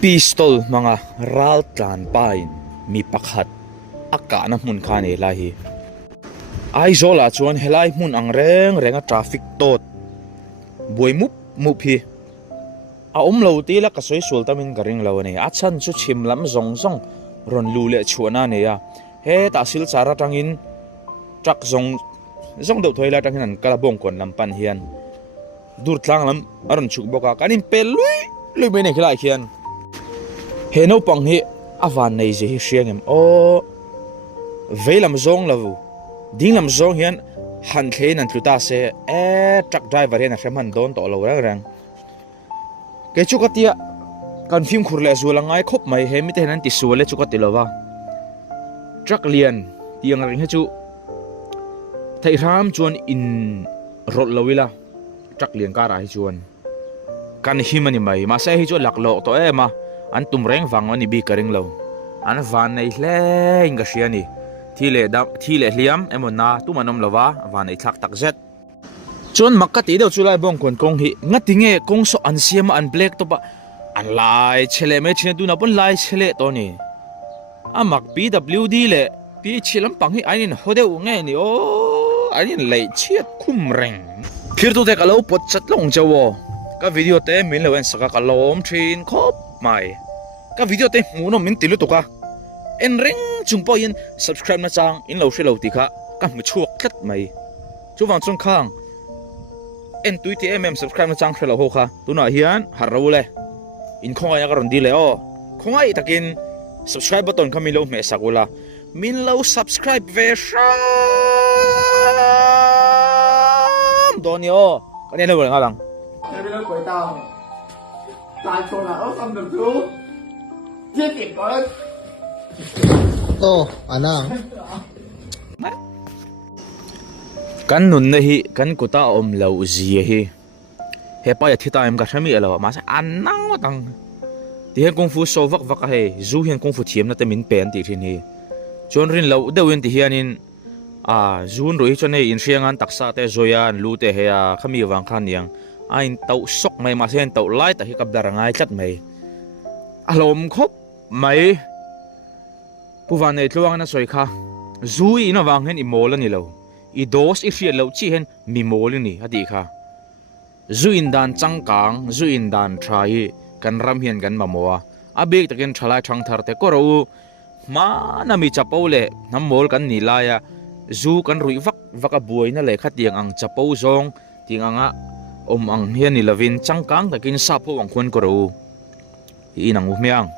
pistol mga raltlan pain mi pakhat aka na mun khan e lahi ai zola chuan helai mun ang renga traffic tot boimup hi a lo ti la ka soi sul tamin garing lo ne a chan chu chimlam zong ron lu le chuana ne ya he tahsil chara tangin truck zong do thoila tangin an kalabong kon lampan hian dur tlang lam aron chuk boka kanin pelui lui me ne khilai khian he no pang hi avan nei je hi hriangem o veilam zong lawu dinglam zong hian han thlein an tluta se truck driver hian a hreman don to lo rang ke chukatia kan phim khurle zulangai khop mai he mi te nan ti suale chukati lowa truck lian tiang ring he chu thai ram chuan in rol lowila truck lian ka ra hi chuan kan himani mai ma se hi chu laklo to ema an tumreng wangoni bi karing lo an van nei hle inga hriani thile hliam emona tumanom lova van nei thak tak zet chon makati do chulai bong kon kong hi ngatinge kong so an siama an black to pa an lai chele me chine tu na pon lai chele to ni amak pwd le pi chilam pang hi ainin hodeu nge ni o anin lei chiat khumreng phir tu te kalo pot chat long chawo ka video te min lo en saka kalom thin khop mai ka video te muno min tilu to ka en ring chungpo yin subscribe na chang in lo shelo ti kha ka mu chuak thlat mai chu wang chung khang en tuiti subscribe na chang shelo ho kha tuna hian harule in khonga ya karon dile o khonga i takin subscribe button kami lo me sakula min lo subscribe ve sham donio kanena wala ngalang Em lên quậy tao tại chỗ nào xong được chú chia tiền có đấy anang kan nun na hi kan kuta lo zia hi he pa ya thita em ka thami alo ma sa anang watang ti hen kung fu so vak he zu hen kung fu thiam na te min pen ti thin hi chon rin lo deuin ti hianin zun roi chone in hriangan taksa te zoyan lu te he a khami wang khan yang ain tau sok mai ma sen tau lai ta hi kabdarangai chat mai alom khop mai puwan nei tluang na soi kha zui ina wang hen imol ani lo I dos I hriat lo chi hen mi mol ni adi kha zuin dan changkang zuin dan thai kan ram hian kan mamowa abek taken thalai thang thar te ko ro ma na mi chapole nam mol kan ni la ya zu kan rui vaka buai na le khatiang ang chapo zong ting anga ang hian ni lovin changkang takin sapo ang khon ko ro inang umiang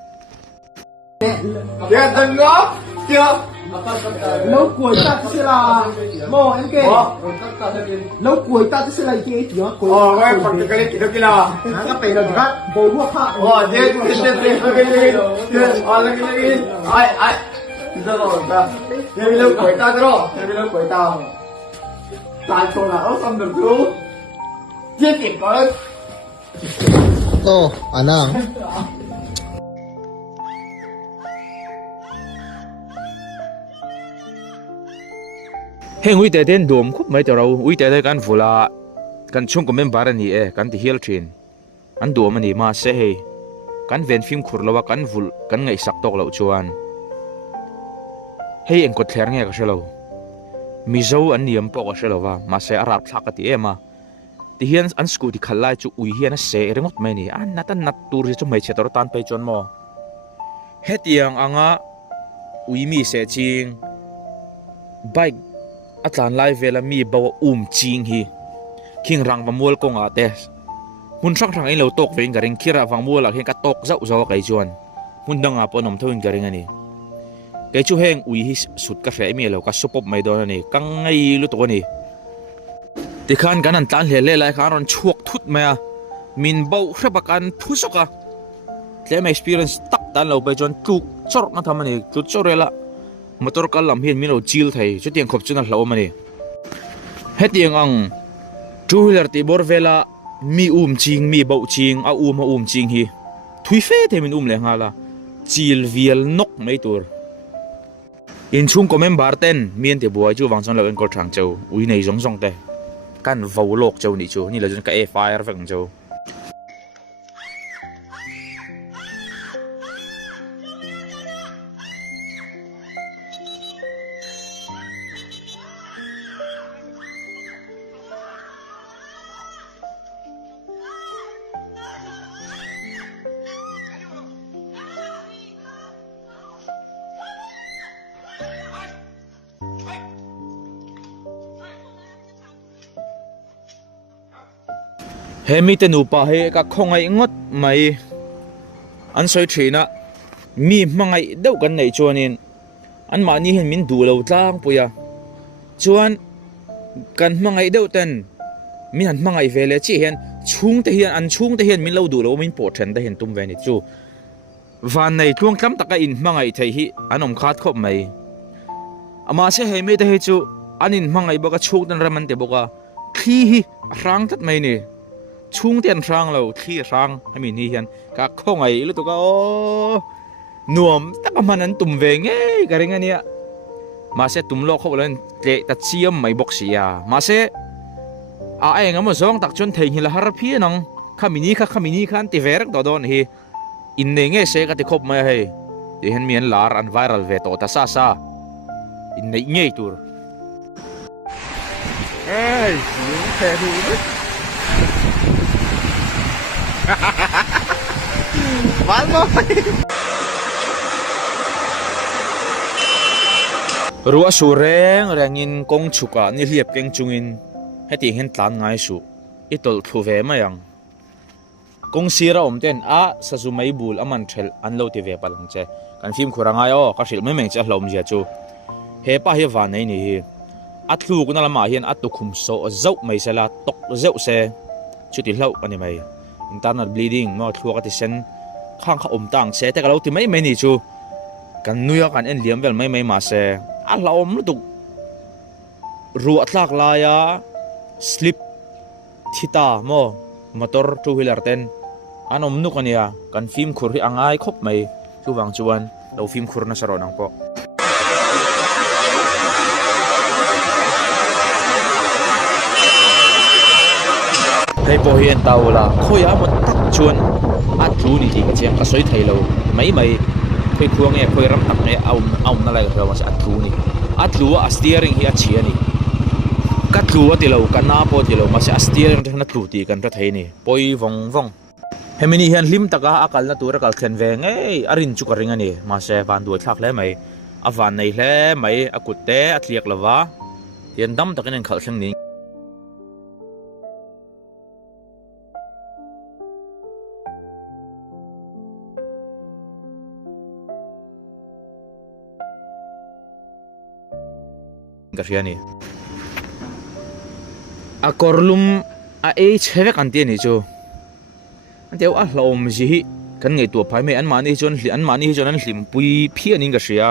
kìa đừng đó chưa lâu cuối ta sẽ là mò em kê lâu cuối ta sẽ là cái gì đó cái phần cái kia kia là cái tiền là cái bồi mua khác thế ai giờ rồi ta thế lâu cuối ta đó thế lâu cuối ta tại chỗ nào xong được chú chia tiền có đấy anang heng ui te den dom khup mai te ro ui te kan vula kan chung ko member ani kan ti hel thin an dom ani ma se he kan ven film khurlawa kan vul kan ngai sak tok lo chuan hei en ko thler nge ka shelo mi zo an niam po ka shelo wa ma se arap thak ati ema ti hian an scooty khalai chu ui hian a se rengot mai ni an natan nat tur chu mai che tor tan pe chon mo hetiang anga ui mi se ching bike atlan lai vela mi bawa ching hi king rang wamol ko nga te mun sang in lo tok vein garing kira wangmol a hen ka tok zau kai chuan mun danga po nom thoin garing ani ke chu heng ui hi sut ka fe mi lo ka supop mai don ani kang ngai lu to ni ti khan kan an tan hle lai khan ron chuak thut ma min bau hrebakan thusoka tlem experience tak tan lo pe chon tuk chor na thamani tu chorela motor kal lam hian mino chill thai chu tiang khop chuna hlo mani hetiang ang two wheeler ti bor vela mi ching mi bau ching a ching hi thui fe the min le ngala chill vial nok mai tur in chung ko member ten mien te buai chu wang chon lo en ko thang chau ui nei zong te kan vo lok chau ni chu ni la jun ka e fire vang chau เฮมีแต่หนูป่าเฮก็คงไงงดไม่อันสวยทีนะมีมังไงเดากันในจวนนี้อันมานี่เห็นมินดูเราจ้างปุยะจวนกันมังไงเดาเต้นมินหันมังไงเวลจีเห็นชุ่งแต่เห็นอันชุ่งแต่เห็นมินเราดูเรามินปวดเห็นแต่เห็นตุ้มเวนิจูวันในช่วงคำตะกินมังไงไทยฮิอันอมขาดครบไหมอามาเสียให้ไม่ได้จูอันนี้มังไงบอกว่าชุ่งนั่นระมันแต่บอกว่าขี้ฮิรังทัดไหมนี่ชุ่งเตียนรังเราขี้รังให้มินนี่เห็นก็คงไงรู้ตัวก็โอ้หนุ่มแต่ประมาณนั้นตุ้มเวงเอ้กระเรื่องนี้มาเสียตุ้มโลกเขาบอกเลยเละตัดเชี่ยมไม่บอกเสียมาเสียไอ้เงี้ยมันส่งตักจนเทียนละฮาร์พีนังขามินี่ขันติเวรักตัวโดนฮีอินเงี้ยเสกติคบมาให้ที่เห็นมีนลาร์อันไวรัลเวโตตาซาอินเงี้ยตัวเอ้ยแค่ดูวันบ่รัวสูแรงอินกงชุกะนี่เรียบเก่งจุงอินให้ตีเห็นตันง่ายสุอีตลทูเวมายังกงซีระอมเต้นสะสุไม่บูลมันเทลอันโลติเวปลังเจกันฟิล์มคุรังไงก็สิลไม่เหม็นจะลมเจจูเฮป้าเฮวานในนี่อัดลูกนั่นละมาเห็นอัดตุคุมโซเจ้าไม่เสละตกเจ้าเสชุดที่เล่าอันนี้ไม่อินเตอร์เน็ต bleeding มาทัวร์กันที่เซนข้างเขาอมตังเสแต่ก็เราที่ไม่นี่จูกันนุยกันเอ็นเลี้ยมเวลไม่มาเสเราอมลุกรัวทากลายslip ทิตามอมอเตอร์ทูวิลเลอร์เต้นอันอมนุกันเนี่ยกันฟิล์มคุรีอ่างไอคบไม่ชูวังจวนเราฟิล์มคุรนัสรอนังปอให้พอเห็นเตาละขอยาหมดตักชวนอัดรู้นี่ที่กันเชียงก็สวยไทยเราไม่คุยควงเนี่ยคุยรำตักเนี่ยเอานั่นอะไรกับเราอัดรู้นี่อัดรู้ว่าสเตียริงที่อัดเชียนี่กัดรู้ว่าที่เรากันน้าพอที่เรามาเสียสเตียริงที่นัดรู้ที่กันประเทศนี่ปอยวงเฮมินี่เห็นลิมตะกะอาการนั่นตัวรักเขียนเวงเอ้ยอรินจุกริงอันนี้มาเสียวันดูทักแล้วไหมอวันในแล้วไหมอากุเตะอัดเลียกละวะเห็นดำตะกันยังเขาเชียงนี้กับเชียนี่กอร์ลุมเอชเฮเวกันเตียนี่จูอันเดียวลมจีกันไงตัวพายไม่อันมานี่จนนั้นหลิมปุยเพี้ยนิงกับเชีย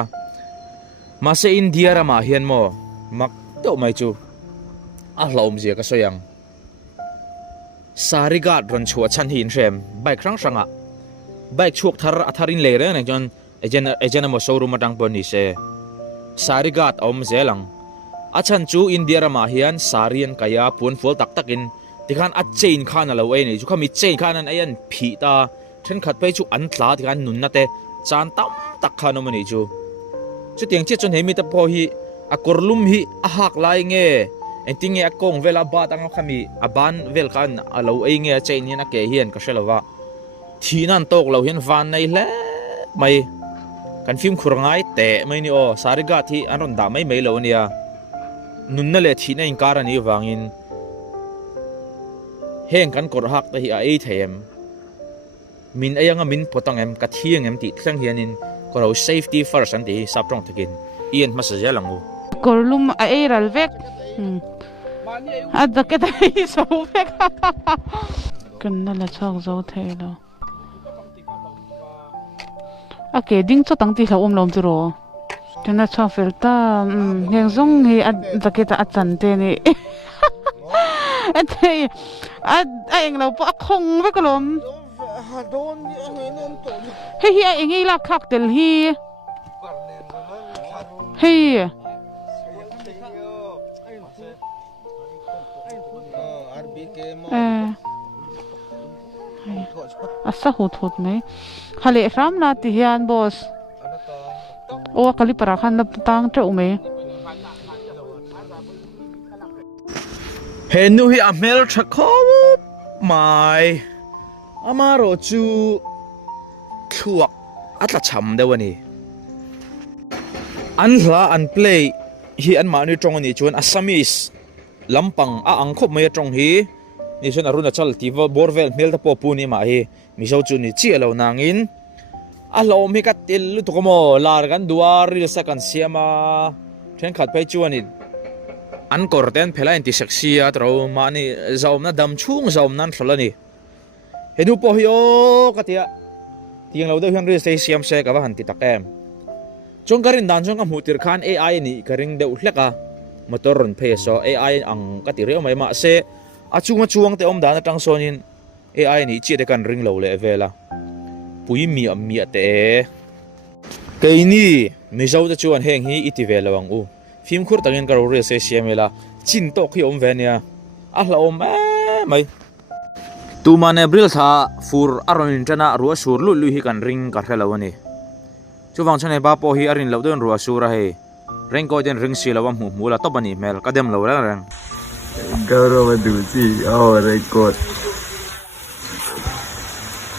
มาเซอินเดียรามาเฮียนโมมักเต่าไม่จูลมจีก็สยังสาริกาดรันชัวชันหินเชมใบครั้งสังใบชวกทารินเลเรนจนเอเจนมาโซรูมาดังปนิเซสาริกาดเซลังอาชันจูอินเดียรามาเฮียนสารีนกายาปวนฟัวตักกินที่ขันอัดเจนขันอะไรเว้ยนี่จุกมีเจนขันนั้นไอ้ยันผีตาฉันขัดไปจุอันตลาที่ขันนุนนั่นเตะจานตั้มตักขันมันนี่จุเตียงเชี่ยจนเห็นมีแต่พอฮีกอร์ลุมฮีหักลายเงี้ยเอ็นติงเงี้ยกงเวลาบาตังเขามีบ้านเวลกันเราเองเงี้ยเจนเฮียนักเฮียนก็เชื่อว่าที่นั่นโตกเราเห็นฟันในเล่ไม่กันฟิล์มคุรงไงแต่ไม่นี่สาริกาที่อันรอนดาไม่เราเนี่ยนุนนั่นแหละที่นั่นการนี้วางอินเฮงกันกดหักแต่ที่ไอ้เทียมมินไอ้ยังมินพอตั้งกัดเที่ยงติดเครื่องเฮียนินก็เรา safety first อันที่สับตรงที่กินเอียนมาเสียหลังกูกอลุมไอ้รัลเวกอันตะเกียบไอ้โซเวกกันนั่นแหละชอบโซเทลโอเคดิ้งจะตั้งที่เขาลมจุโรฉันน่ะชอบเฟลต้ายังส่งให้อันตะเกียบอัดจันเตนี่อันเทียไอ้เองเราปะคงไว้ก็ลมเฮ้ยไอ้เองไอ้ลักขักเตลฮีเฮ้ยasal hut mai hale ram na ti hian boss o kali para khan na tang treu mai henu hi amel thakho mai amaro chu thuak atla cham dewani an hla an play hi an ma ni tong ani chuan assamese lampang a angkhop mai tong hi ni chen aruna chal ti borvel mel ta po pu ni ma hi mi zo chu ni chi lo nangin a lo mi ka til lu to mo lar gan duar ri sa kan siama then khat pai chuan in an kor ten phela in ti saksia tro ma ni zaum na dam chung zaum nan thlani henu po hio katia tiang lo de hyang ri sei siam se ka ba han ti takem chong karin dan chong am hutir khan AI ni karing de uhleka motor ron phe so AI ang katire mai ma se achunga chuang te om dan tang sonin AI ni chi de kan ring lo le vela pui mi te ke ni mi zo da chuan heng hi iti velawang u phim khur tangin karo re se siamela chin to khi om venia a hla om mai tu mane bril tha fur aron intana ruwa sur lu hi kan ring ka helawani chuwang chane ba po hi arin lo don ruwa sura he reng ko den ring silawam hu mula to bani mel kadem lo rang Garo madusi. Oh, record.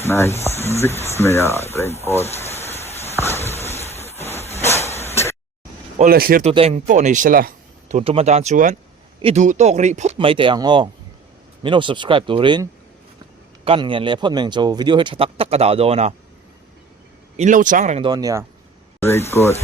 Nice. Six maya record. ole hlir tu teng po ni sela thun tu ma dan chuan I du tok ri phot mai te ang ong mino subscribe tu rin kan ngen le phot meng cho video he thatak tak ka da do na in lo chang rang don nia Record.